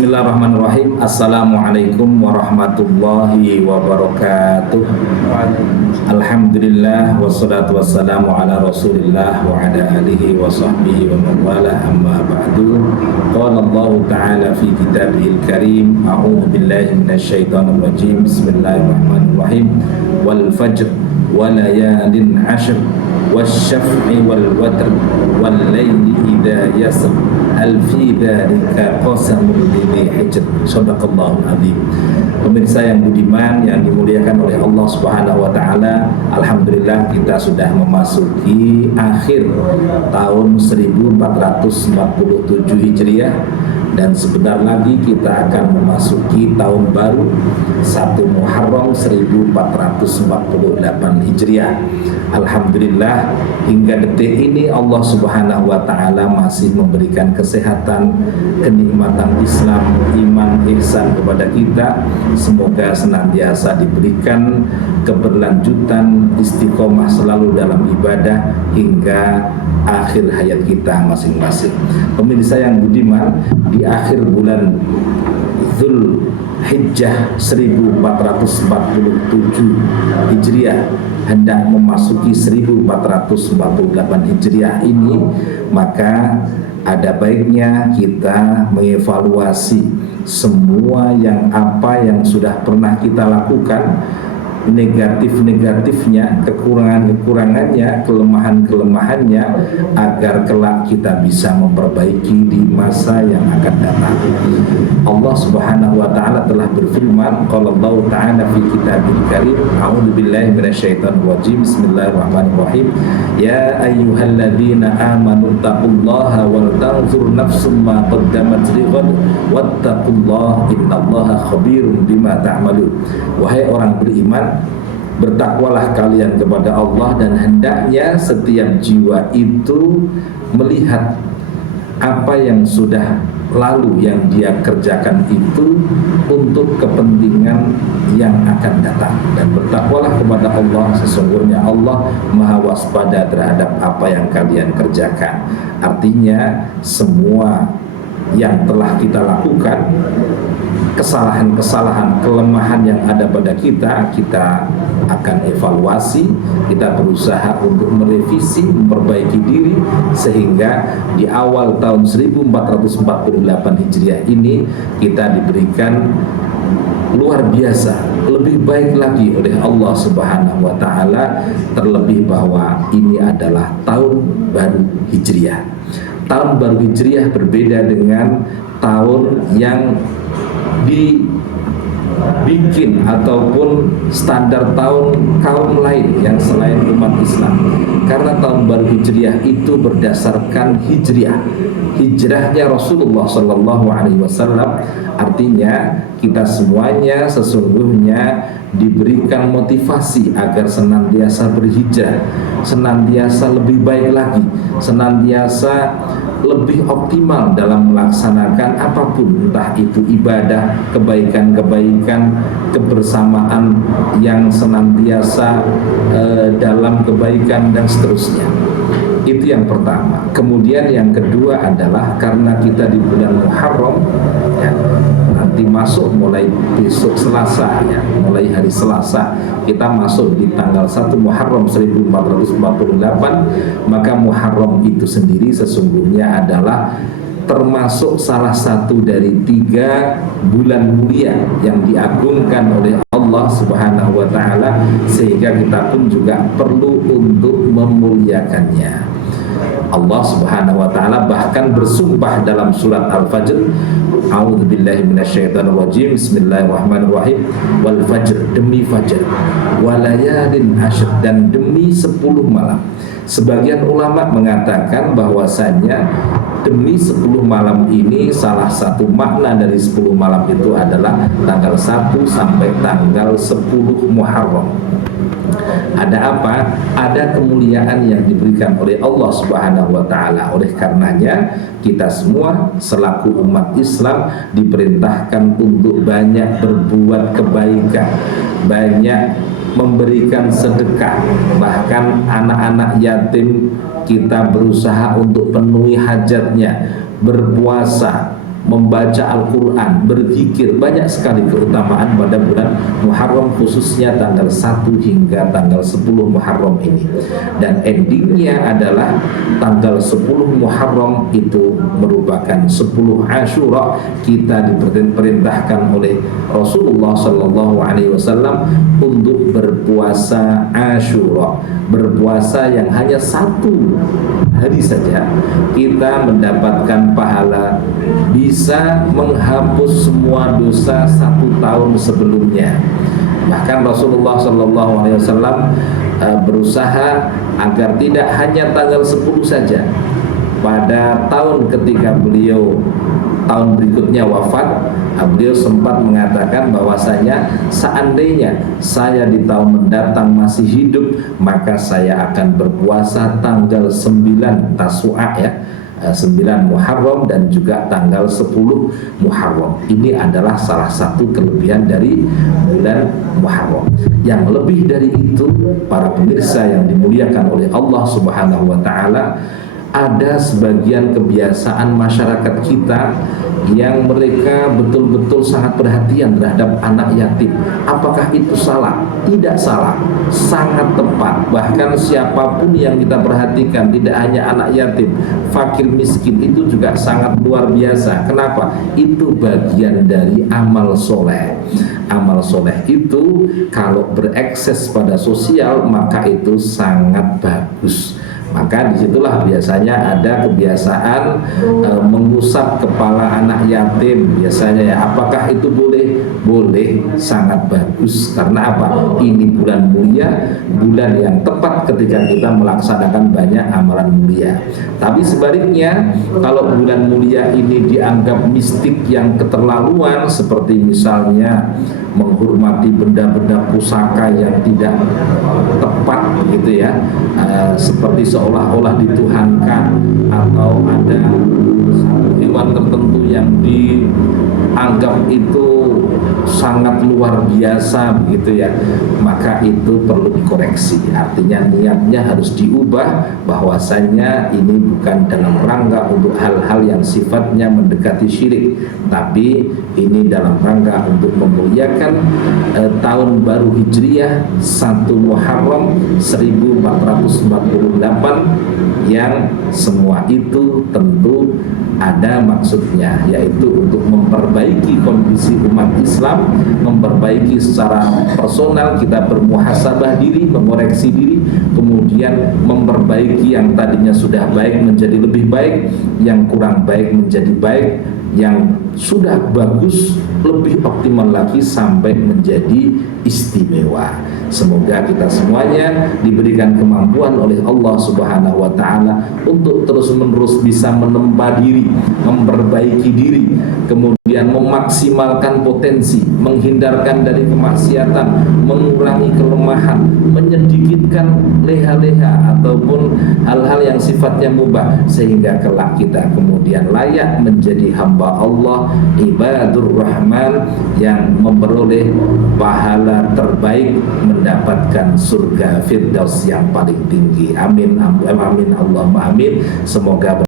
Bismillahirrahmanirrahim. Assalamualaikum warahmatullahi wabarakatuh. Alhamdulillah wassalatu wassalamu ala Rasulillah wa ala alihi wa sahbihi wa man wala, amma ba'du. Qala Allah Ta'ala fi kitabihil karim, a'udzu billahi minasyaitonir rajim. Bismillahirrahmanirrahim. Wal fajr wa layalin 'ashr wasyaf'i wal watr wal laili idza yasr hal fi dzalika qasamun lidzi hijr. Shadaqallahul azim. Pemirsa yang budiman yang dimuliakan oleh Allah Subhanahu wa taala, alhamdulillah kita sudah memasuki akhir tahun 1447 Hijriah dan sebentar lagi kita akan memasuki tahun baru 1 Muharram 1448 Hijriah. Alhamdulillah hingga detik ini Allah Subhanahu wa taala masih memberikan kesehatan, kenikmatan Islam, iman, ihsan kepada kita. Semoga senantiasa diberikan keberlanjutan, istiqomah selalu dalam ibadah hingga akhir hayat kita masing-masing. Pemirsa yang budiman, di akhir bulan Dzulhijjah 1447 Hijriah hendak memasuki 1448 Hijriah ini, maka ada baiknya kita mengevaluasi semua apa yang sudah pernah kita lakukan, negatif-negatifnya, kekurangan-kekurangannya, kelemahan-kelemahannya, agar kelak kita bisa memperbaiki di masa yang akan datang. Allah Subhanahu wa taala telah berfirman, qala Allah ta'ala fi kitabil karim, a'udzu billahi minasyaitonir rajim. Bismillahirrahmanirrahim. Ya ayyuhalladzina amanu taqullaha wal tanzur nafsum ma qaddamat lighad wattaqullaha innallaha khabirum bima ta'malun. Wahai orang beriman, bertakwalah kalian kepada Allah, dan hendaknya setiap jiwa itu melihat apa yang sudah lalu yang dia kerjakan itu untuk kepentingan yang akan datang. Dan bertakwalah kepada Allah, sesungguhnya Allah maha waspada terhadap apa yang kalian kerjakan. Artinya semua yang telah kita lakukan, kesalahan-kesalahan, kelemahan yang ada pada kita akan evaluasi, kita berusaha untuk merevisi, memperbaiki diri, sehingga di awal tahun 1448 Hijriah ini kita diberikan luar biasa, lebih baik lagi oleh Allah Subhanahu wa taala, terlebih bahwa ini adalah tahun baru Hijriah. Tahun baru Hijriah berbeda dengan tahun yang dibikin ataupun standar tahun kaum lain yang selain umat Islam. Karena tahun baru Hijriah itu berdasarkan hijrahnya Rasulullah Sallallahu Alaihi Wasallam. Artinya kita semuanya sesungguhnya diberikan motivasi agar senantiasa berhijrah, senantiasa lebih baik lagi, senantiasa lebih optimal dalam melaksanakan apapun, entah itu ibadah, kebaikan-kebaikan, kebersamaan yang senantiasa dalam kebaikan dan seterusnya. Itu yang pertama. Kemudian yang kedua adalah karena kita di bulan Muharram, ya, nanti masuk mulai besok Selasa, ya, mulai hari Selasa kita masuk di tanggal 1 Muharram 1448, maka Muharram itu sendiri sesungguhnya adalah termasuk salah satu dari 3 bulan mulia yang diagungkan oleh Allah Subhanahu wa taala, sehingga kita pun juga perlu untuk memuliakannya. Allah Subhanahu wa taala bahkan bersumpah dalam surat Al-Fajr, a'udzu billahi minasyaitonir rajim. Bismillahirrahmanirrahim. Wal fajr, demi fajar, walayalin 'ashr, dan demi 10 malam. Sebagian ulama mengatakan bahwasanya demi 10 malam ini salah satu makna dari 10 malam itu adalah tanggal 1 sampai tanggal 10 Muharram. Ada apa? Ada kemuliaan yang diberikan oleh Allah Subhanahu wa taala. Oleh karenanya kita semua selaku umat Islam diperintahkan untuk banyak berbuat kebaikan, banyak memberikan sedekah. Bahkan anak-anak yatim kita berusaha untuk penuhi hajatnya, berpuasa, membaca Al-Quran, berzikir, banyak sekali keutamaan pada bulan Muharram, khususnya tanggal 1 hingga tanggal 10 Muharram ini. Dan endingnya adalah tanggal 10 Muharram itu merupakan 10 Asyura. Kita diperintahkan oleh Rasulullah SAW untuk berpuasa Asyura, berpuasa yang hanya 1 hari saja kita mendapatkan pahala bisa menghapus semua dosa 1 tahun sebelumnya. Bahkan Rasulullah SAW berusaha agar tidak hanya tanggal 10 saja. Pada tahun ketika beliau tahun berikutnya wafat, beliau sempat mengatakan bahwasanya seandainya saya di tahun mendatang masih hidup, maka saya akan berpuasa tanggal 9 Tasu'a, ya, 9 Muharram dan juga tanggal 10 Muharram. Ini adalah salah satu kelebihan dari bulan Muharram. Yang lebih dari itu, para pemirsa yang dimuliakan oleh Allah Subhanahu wa taala, ada sebagian kebiasaan masyarakat kita yang mereka betul-betul sangat perhatian terhadap anak yatim. Apakah itu salah? Tidak salah, sangat tepat. Bahkan siapapun yang kita perhatikan, tidak hanya anak yatim, fakir miskin, itu juga sangat luar biasa. Kenapa? Itu bagian dari amal soleh. Amal soleh itu kalau berekses pada sosial, maka itu sangat bagus. Maka disitulah biasanya ada kebiasaan mengusap kepala anak yatim biasanya, ya. Apakah itu boleh? Boleh, sangat bagus. Karena apa? Ini bulan mulia, bulan yang tepat ketika kita melaksanakan banyak amalan mulia. Tapi sebaliknya, kalau bulan mulia ini dianggap mistik yang keterlaluan, seperti misalnya menghormati benda-benda pusaka yang tidak tepat, gitu ya, seperti seolah-olah dituhankan, atau ada satu hewan tertentu yang dianggap itu sangat luar biasa, begitu ya, maka itu perlu dikoreksi. Artinya niatnya harus diubah, bahwasanya ini bukan dalam rangka untuk hal-hal yang sifatnya mendekati syirik, tapi ini dalam rangka untuk memuliakan tahun baru Hijriah 1 Muharram 1448, yang semua itu tentu ada maksudnya, yaitu untuk memperbaiki kondisi umat Islam, memperbaiki secara personal, kita bermuhasabah diri, mengoreksi diri, kemudian memperbaiki yang tadinya sudah baik menjadi lebih baik, yang kurang baik menjadi baik, yang sudah bagus lebih optimal lagi sampai menjadi istimewa. Semoga kita semuanya diberikan kemampuan oleh Allah Subhanahu wa taala untuk terus-menerus bisa menempa diri, memperbaiki diri, kemudian memaksimalkan potensi, menghindarkan dari kemaksiatan, mengurangi kelemahan, menyedikitkan leha-leha ataupun hal-hal yang sifatnya mubah, sehingga kelak kita kemudian layak menjadi hamba Allah, ibadur rahman, yang memperoleh pahala terbaik, mendapatkan surga firdaus yang paling tinggi. Amin, amin, Allahumma amin. Semoga